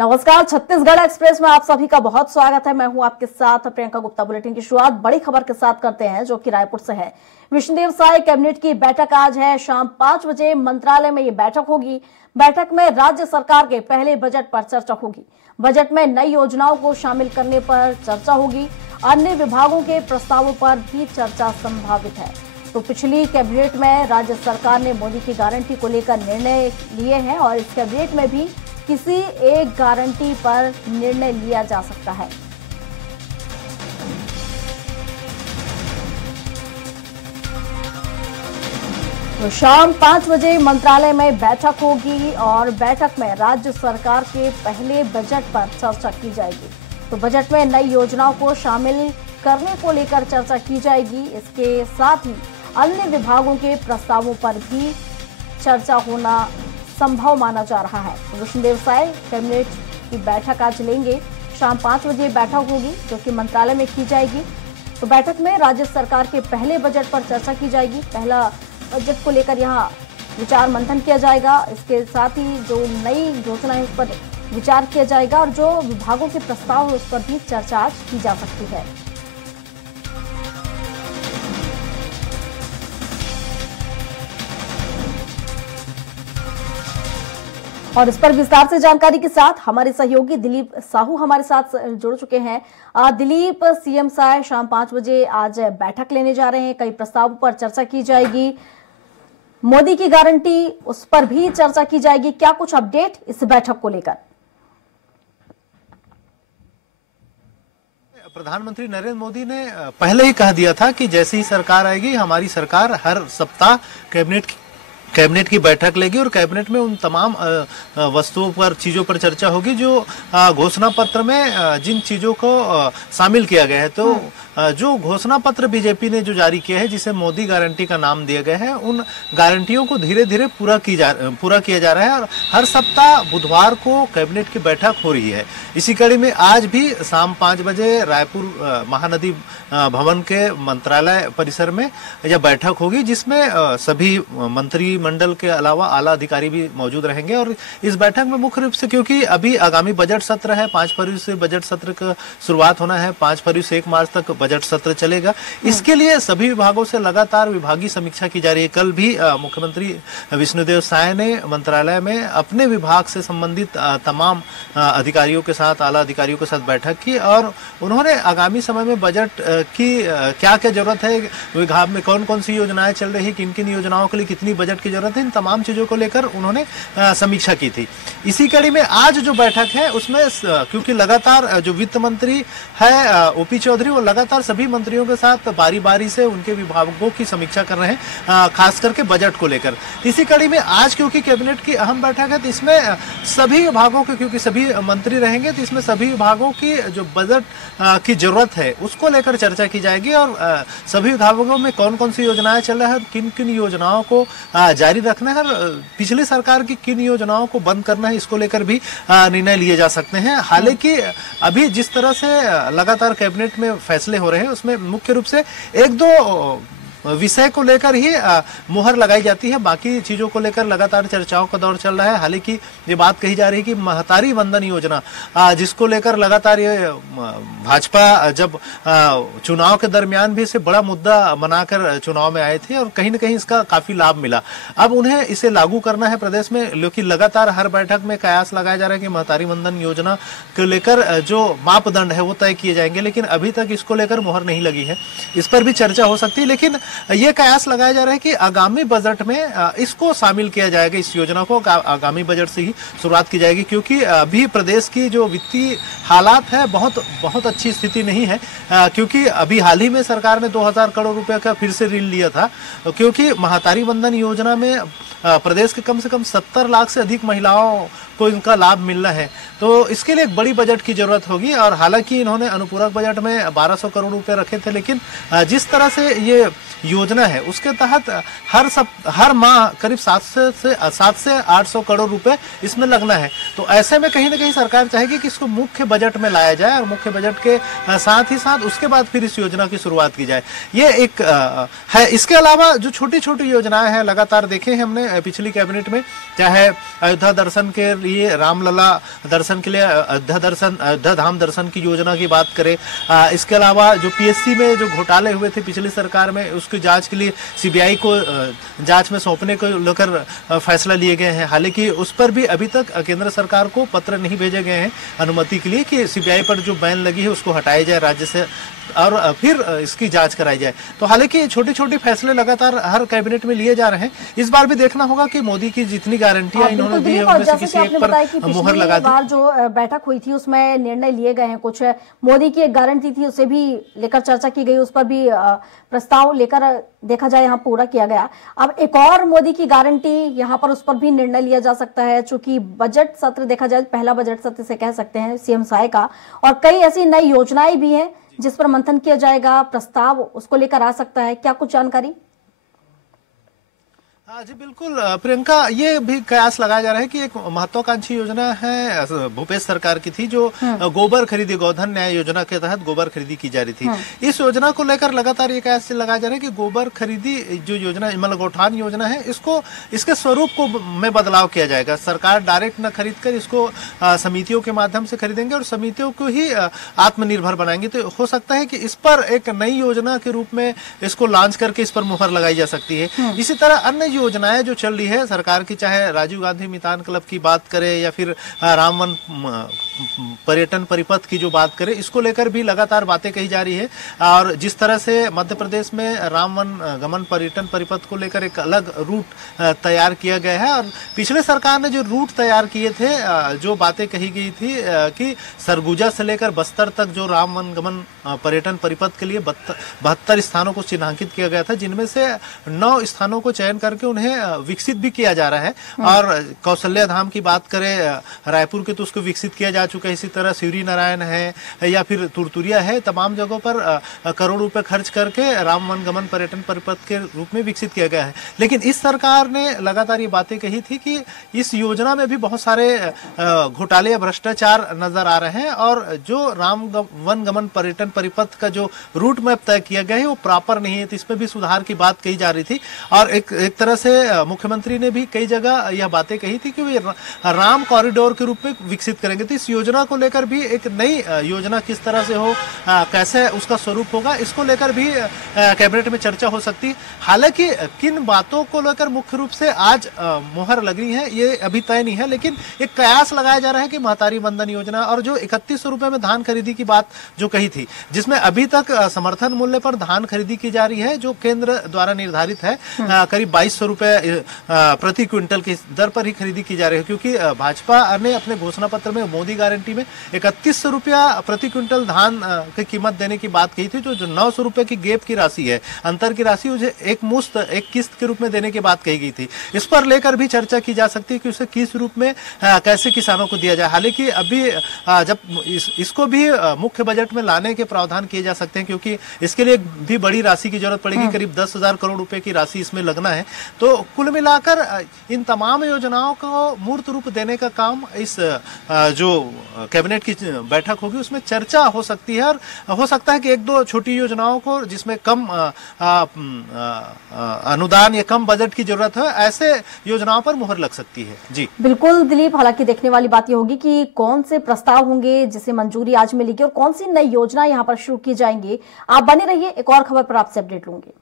नमस्कार, छत्तीसगढ़ एक्सप्रेस में आप सभी का बहुत स्वागत है। मैं हूं आपके साथ प्रियंका गुप्ता। बुलेटिन की शुरुआत बड़ी खबर के साथ करते हैं जो कि रायपुर से है। विष्णुदेव साय कैबिनेट की बैठक आज है। शाम 5 बजे मंत्रालय में ये बैठक होगी। बैठक में राज्य सरकार के पहले बजट पर चर्चा होगी। बजट में नई योजनाओं को शामिल करने पर चर्चा होगी। अन्य विभागों के प्रस्तावों पर भी चर्चा संभावित है। तो पिछली कैबिनेट में राज्य सरकार ने मोदी की गारंटी को लेकर निर्णय लिए हैं और इस कैबिनेट में भी किसी एक गारंटी पर निर्णय लिया जा सकता है। तो शाम 5 बजे मंत्रालय में बैठक होगी और बैठक में राज्य सरकार के पहले बजट पर चर्चा की जाएगी। तो बजट में नई योजनाओं को शामिल करने को लेकर चर्चा की जाएगी। इसके साथ ही अन्य विभागों के प्रस्तावों पर भी चर्चा होना संभव माना जा रहा है। विष्णुदेव साय कैबिनेट की बैठक आज लेंगे। शाम 5 बजे बैठक होगी जो कि मंत्रालय में की जाएगी। तो बैठक में राज्य सरकार के पहले बजट पर चर्चा की जाएगी। पहला बजट को लेकर यहाँ विचार मंथन किया जाएगा। इसके साथ ही जो नई योजना है उस पर विचार किया जाएगा और जो विभागों के प्रस्ताव है उस पर भी चर्चा आज की जा सकती है। और इस पर विस्तार से जानकारी के साथ हमारे सहयोगी दिलीप साहू हमारे साथ जुड़ चुके हैं। दिलीप, सीएम साय शाम 5 बजे आज बैठक लेने जा रहे हैं। कई प्रस्तावों पर चर्चा की जाएगी। मोदी की गारंटी उस पर भी चर्चा की जाएगी। क्या कुछ अपडेट इस बैठक को लेकर? प्रधानमंत्री नरेंद्र मोदी ने पहले ही कह दिया था कि जैसे ही सरकार आएगी हमारी सरकार हर सप्ताह कैबिनेट की बैठक लेगी और कैबिनेट में उन तमाम वस्तुओं पर, चीजों पर चर्चा होगी जो घोषणा पत्र में जिन चीजों को शामिल किया गया है। तो जो घोषणा पत्र बीजेपी ने जो जारी किया है, जिसे मोदी गारंटी का नाम दिया गया है, उन गारंटियों को धीरे धीरे पूरा किया जा रहा है और हर सप्ताह बुधवार को कैबिनेट की बैठक हो रही है। इसी कड़ी में आज भी शाम 5 बजे रायपुर महानदी भवन के मंत्रालय परिसर में यह बैठक होगी, जिसमें सभी मंत्री मंडल के अलावा आला अधिकारी भी मौजूद रहेंगे। और इस बैठक में मुख्य रूप से, क्योंकि अभी आगामी बजट सत्र है, 5 फरवरी से बजट सत्र का शुरुआत होना है, 5 फरवरी से 1 मार्च तक बजट सत्र चलेगा। इसके लिए सभी विभागों से लगातार विभागीय समीक्षा की जा रही है। कल भी मुख्यमंत्री विष्णुदेव साय ने मंत्रालय में अपने विभाग से संबंधित तमाम अधिकारियों के साथ, आला अधिकारियों के साथ बैठक की और उन्होंने आगामी समय में बजट की क्या क्या जरूरत है, विभाग में कौन कौन सी योजनाएं चल रही, किन किन योजनाओं के लिए कितनी बजट की जरूरत है, इन तमाम चीजों को लेकर उन्होंने समीक्षा की थी। इसी कड़ी में आज जो बैठक है उसमें क्योंकि लगातार जो वित्त मंत्री है ओपी चौधरी, वो लगातार सभी मंत्रियों के साथ बारी बारी से उनके विभागों की समीक्षा कर रहे हैं, खास करके बजट को लेकर। इसी कड़ी में आज क्योंकि कैबिनेट की अहम बैठक है तो इसमें सभी विभागों के, क्योंकि सभी मंत्री रहेंगे तो इसमें सभी विभागों की जो बजट की जरूरत है उसको लेकर चर्चा की जाएगी और सभी विभागों में कौन कौन सी योजनाएं चल रही है, किन किन योजनाओं को जारी रखना है, पिछली सरकार की किन योजनाओं को बंद करना है, इसको लेकर भी निर्णय लिए जा सकते हैं। हालांकि अभी जिस तरह से लगातार कैबिनेट में फैसले हो रहे हैं उसमें मुख्य रूप से 1-2 विषय को लेकर ही मुहर लगाई जाती है। बाकी चीजों को लेकर लगातार चर्चाओं का दौर चल रहा है। हालांकि ये बात कही जा रही है कि महतारी वंदन योजना, जिसको लेकर लगातार ये भाजपा जब चुनाव के दरमियान भी इसे बड़ा मुद्दा बनाकर चुनाव में आए थे और कहीं न कहीं इसका काफी लाभ मिला। अब उन्हें इसे लागू करना है प्रदेश में, क्योंकि लगातार हर बैठक में कयास लगाया जा रहा है कि महतारी वंदन योजना को लेकर जो मापदंड है वो तय किए जाएंगे, लेकिन अभी तक इसको लेकर मुहर नहीं लगी है। इस पर भी चर्चा हो सकती है, लेकिन ये कयास लगाया जा रहा है कि आगामी बजट में इसको शामिल किया जाएगा। इस योजना को आगामी बजट से ही शुरुआत की जाएगी, क्योंकि अभी प्रदेश की जो वित्तीय हालात है बहुत अच्छी स्थिति नहीं है, क्योंकि अभी हाल ही में सरकार ने 2000 करोड़ रुपए का फिर से ऋण लिया था, क्योंकि महतारी वंदन योजना में प्रदेश के कम से कम 70 लाख से अधिक महिलाओं को इनका लाभ मिलना है। तो इसके लिए एक बड़ी बजट की जरूरत होगी और हालांकि इन्होंने अनुपूरक बजट में 1200 करोड़ रुपए रखे थे, लेकिन जिस तरह से ये योजना है उसके तहत हर माह करीब 7 से 800 करोड़ रुपए इसमें लगना है। तो ऐसे में कहीं ना कहीं सरकार चाहेगी कि इसको मुख्य बजट में लाया जाए और मुख्य बजट के साथ ही साथ उसके बाद फिर इस योजना की शुरुआत की जाए। ये एक है। इसके अलावा जो छोटी छोटी योजनाएं हैं लगातार देखे हैं हमने पिछली कैबिनेट में, चाहे अयोध्या दर्शन के लिए, रामलला दर्शन के लिए अयोध्या धाम दर्शन की योजना की बात करें, इसके अलावा जो पीएससी में जो घोटाले हुए थे पिछली सरकार में उसकी जांच के लिए सीबीआई को जांच में सौंपने को लेकर फैसला लिए गए हैं। हालांकि उस पर भी अभी तक केंद्र सरकार को पत्र नहीं भेजे गए हैं अनुमति के लिए कि सीबीआई पर जो बैन लगी है उसको हटाया जाए राज्य से और फिर इसकी जांच कराई जाए। तो हालांकि छोटे छोटे फैसले लगातार हर कैबिनेट में लिए जा रहे हैं। इस बार भी देखना होगा कि मोदी की जितनी गारंटियां इन्होंने दी है उनमें से किसी एक पर मुहर लगा दी। बार जो बैठक हुई थी उसमें निर्णय लिए गए हैं, कुछ मोदी की एक गारंटी थी उसे भी लेकर चर्चा की गई, उस पर भी प्रस्ताव लेकर देखा जाए यहाँ पूरा किया गया। अब एक और मोदी की गारंटी यहाँ पर, उस पर भी निर्णय लिया जा सकता है, चूंकि बजट सत्र देखा जाए पहला बजट सत्र से कह सकते हैं सीएम सहाय का, और कई ऐसी नई योजनाएं भी हैं जिस पर मंथन किया जाएगा, प्रस्ताव उसको लेकर आ सकता है। क्या कुछ जानकारी? हाँ जी बिल्कुल प्रियंका, ये भी कयास लगाया जा रहा है कि एक महत्वाकांक्षी योजना है भूपेश सरकार की थी जो गोबर खरीदी, गोधन न्याय योजना के तहत गोबर खरीदी की जा रही थी। इस योजना को लेकर लगातार ये कयास लगाया जा रहा है कि गोबर खरीदी जो योजना मतलब गौठान योजना है इसको इसके स्वरूप को में बदलाव किया जाएगा। सरकार डायरेक्ट न खरीद कर इसको समितियों के माध्यम से खरीदेंगे और समितियों को ही आत्मनिर्भर बनाएंगे। तो हो सकता है कि इस पर एक नई योजना के रूप में इसको लॉन्च करके इस पर मुहर लगाई जा सकती है। इसी तरह अन्य योजनाएं जो चल रही है सरकार की, चाहे राजीव गांधी मितान क्लब की बात करें या फिर रामवन पर्यटन परिपथ की जो बात करें, इसको लेकर भी लगातार बातें कही जा रही है। और जिस तरह से मध्य प्रदेश में रामवन गमन पर्यटन परिपथ को लेकर एक अलग रूट तैयार किया गया है और पिछले सरकार ने जो रूट तैयार किए थे, जो बातें कही गई थी कि सरगुजा से लेकर बस्तर तक जो रामवन गमन पर्यटन परिपथ के लिए 72 स्थानों को चिन्हांकित किया गया था, जिनमें से 9 स्थानों को चयन करके उन्हें विकसित भी किया जा रहा है। और कौशल्या धाम की बात करें रायपुर के, तो उसको विकसित किया जा चुका है। इसी तरह शिवरी नारायण है या फिर तुरतुरिया है, तमाम जगहों पर करोड़ रुपए खर्च करके राम वन गमन पर्यटन परिपथ के रूप में विकसित किया गया है। लेकिन इस सरकार ने लगातार ये बातें कही थी कि इस योजना में भी बहुत सारे घोटाले या भ्रष्टाचार नजर आ रहे हैं और जो राम वन गमन पर्यटन परिपथ का जो रूट मैप तय किया गया है वो प्रॉपर नहीं है। तो इसमें भी सुधार की बात कही जा रही थी और एक तरह से मुख्यमंत्री ने भी कई जगह यह बातें कही थी कि वे राम कॉरिडोर के रूप में विकसित करेंगे। तो इस योजना को लेकर भी एक नई योजना किस तरह से हो, कैसे उसका स्वरूप होगा, इसको लेकर भी कैबिनेट में चर्चा हो सकती है। हालांकि किन बातों को लेकर मुख्य रूप से आज मुहर लगी है ये अभी तय नहीं है, लेकिन एक कयास लगाया जा रहा है कि महतारी वंदन योजना और जो 3100 रुपए में धान खरीदी की बात जो कही थी, जिसमें अभी तक समर्थन मूल्य पर धान खरीदी की जा रही है जो केंद्र द्वारा निर्धारित है, करीब 2200 रुपए प्रति क्विंटल की दर पर ही खरीदी की जा रही है। क्योंकि भाजपा ने अपने घोषणा पत्र में मोदी गारंटी में 3100 रुपया प्रति क्विंटल धान की कीमत देने की बात कही थी। जो 900 रुपए की गैप की राशि है, अंतर की राशि, उसे एक मुश्त एक किस्त के रूप में देने की बात कही गई थी। इस पर लेकर भी चर्चा की जा सकती है कि उसे किस रूप में कैसे किसानों को दिया जाए। हालांकि अभी जब इसको भी मुख्य बजट में लाने के प्रावधान किए जा सकते हैं, क्योंकि इसके लिए भी बड़ी राशि की जरूरत पड़ेगी, करीब 10,000 करोड़ रुपए की राशि इसमें लगना है। तो कुल मिलाकर इन तमाम योजनाओं को मूर्त रूप देने का काम इस जो कैबिनेट की बैठक होगी उसमें चर्चा हो सकती है। और हो सकता है कि एक दो छोटी योजनाओं को जिसमें कम अनुदान या कम बजट की जरूरत है, ऐसे योजनाओं पर मुहर लग सकती है। जी बिल्कुल दिलीप, हालांकि देखने वाली बात यह होगी कि कौन से प्रस्ताव होंगे जिसे मंजूरी आज मिलेगी और कौन सी नई योजना यहाँ पर शुरू की जाएंगी। आप बने रहिए, एक और खबर पर आपसे अपडेट लूंगी।